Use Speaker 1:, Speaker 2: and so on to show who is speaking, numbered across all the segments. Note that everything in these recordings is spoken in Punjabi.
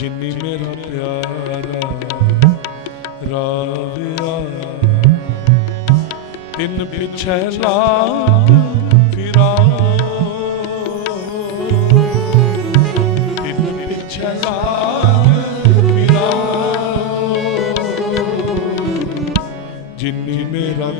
Speaker 1: ਜਿਨੀ ਮੇਰਾ ਪਿਆਰਾ ਰਾਵਿਆ ਤਿੰਨ ਪਿਛੈ ਲਾਗ ਫਿਰਾ। ਤਿੰਨ ਪਿਛੈ ਲਾਗ ਫਿਰਾ। ਜਿਨੀ ਮੇਰਾ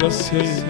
Speaker 1: ਪ੍ਰਭ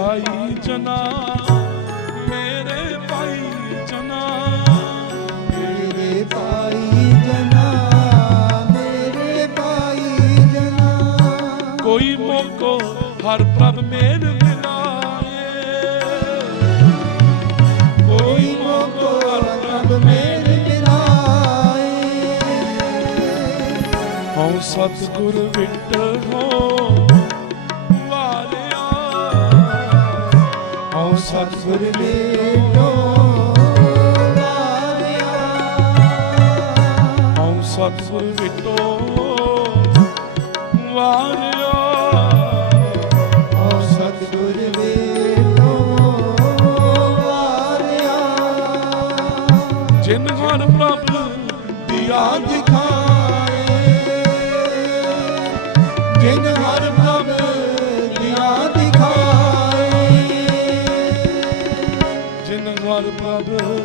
Speaker 1: ਭਾਈ ਜਨਾ ਮੇਰੇ ਭਾਈ ਜਨਾ
Speaker 2: ਮੇਰੇ ਭਾਈ ਜਨਾ ਮੇਰੇ ਭਾਈ ਜਨਾ
Speaker 1: ਕੋਈ ਮੋਕੋ ਹਰ ਪ੍ਰਭ ਮੇਰ
Speaker 2: ਕੋਈ ਮੋਕੋ ਰੱਬ ਮੇਰ ਮਿਲਾਏ।
Speaker 1: ਹਉ ਸਤਿਗੁਰ ਵਿਟ ਹੋ ਸਤਿਗੁਰ
Speaker 2: ਗੁਰ ਮੇਟੋ ਵਾਰਿਆ
Speaker 1: ਹਉ ਸਤਿਗੁਰ ਵਿਟੋ ਵਾਰਿਆ।
Speaker 2: ਓ ਸਤਿਗੁਰ ਵੇਟੋ ਵਾਰਿਆ
Speaker 1: ਜਿਨ ਹਰ ਪ੍ਰਭ ਦੀਆ
Speaker 2: ਦਿਖਾਏ ਜਿਨ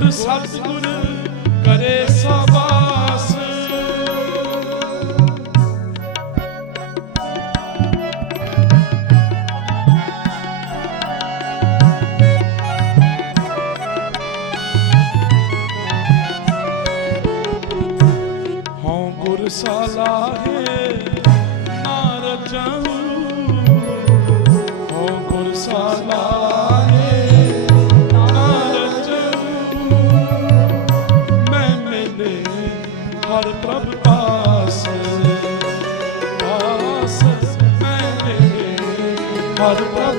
Speaker 1: ਗੁਰ ਸਤਿਗੁਰ ਹਰ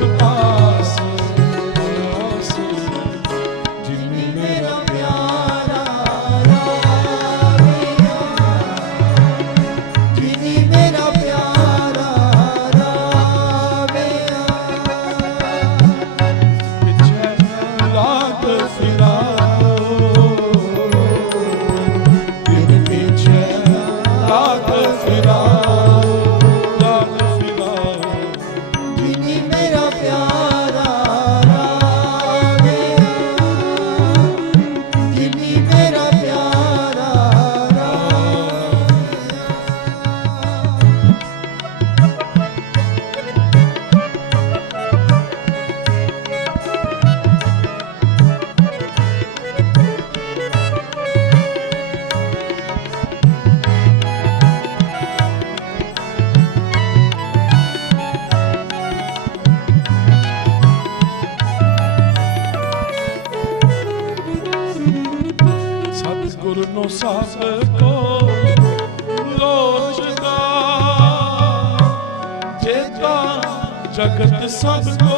Speaker 1: Because the sun's.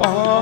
Speaker 1: ਪ੍ਰਭ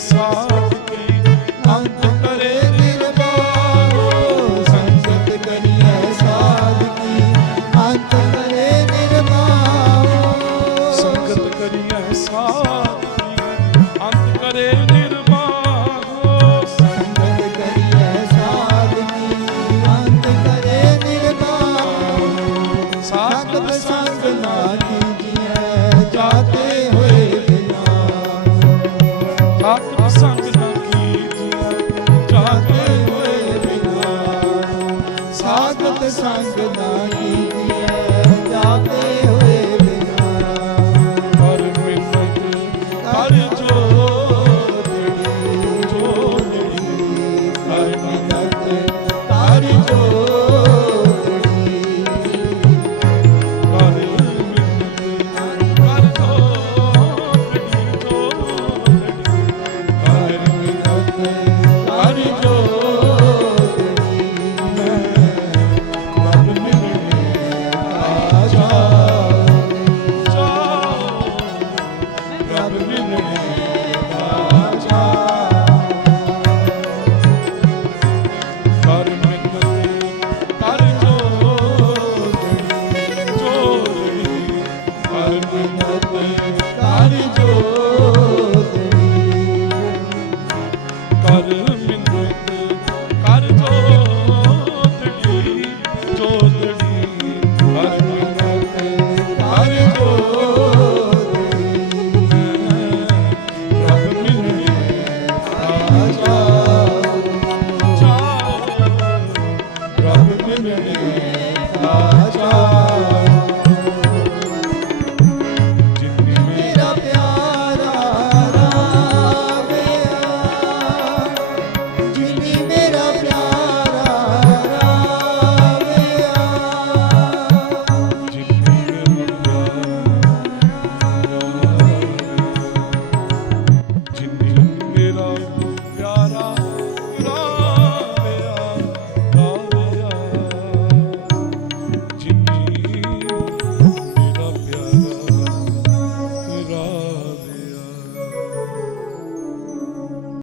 Speaker 1: song. song. हर